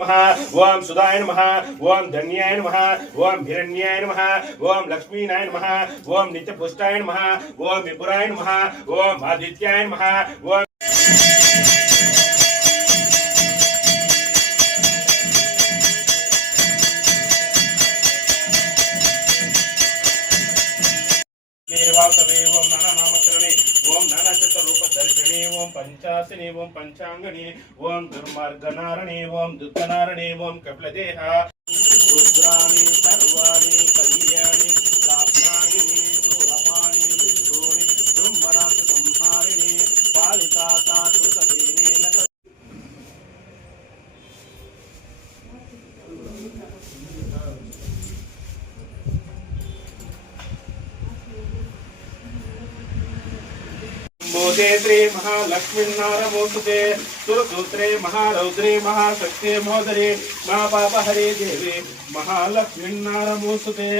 ओम सुधाय नमः ओम धन्याय नमः ओम हिरण्याय नमः ओम लक्ष्मीनाय नमः ओम नित्यपुष्टाय नमः ओम विपुराय नमः ओम आदित्याय नमः ओम ओम नानाचतरूपदर्शने ओम पंचासने ओम पंचांगने ओम दुर्मार्गनारणे ओम दुःखनारणे ओम कपिलदेहा रुद्राणि सर्वाणि कल्याणि साक्षायिनि सुरपाणि त्रिशूलि ब्रह्मराज संहारिणि पालिताता कृतवीरेण मोदे श्री महालक्ष्मी नारमोस्तुते सुरसूत्रे महारौद्रे महाशक्ते मोदरे महापापहरे देवे महालक्ष्मी नारमोस्तुते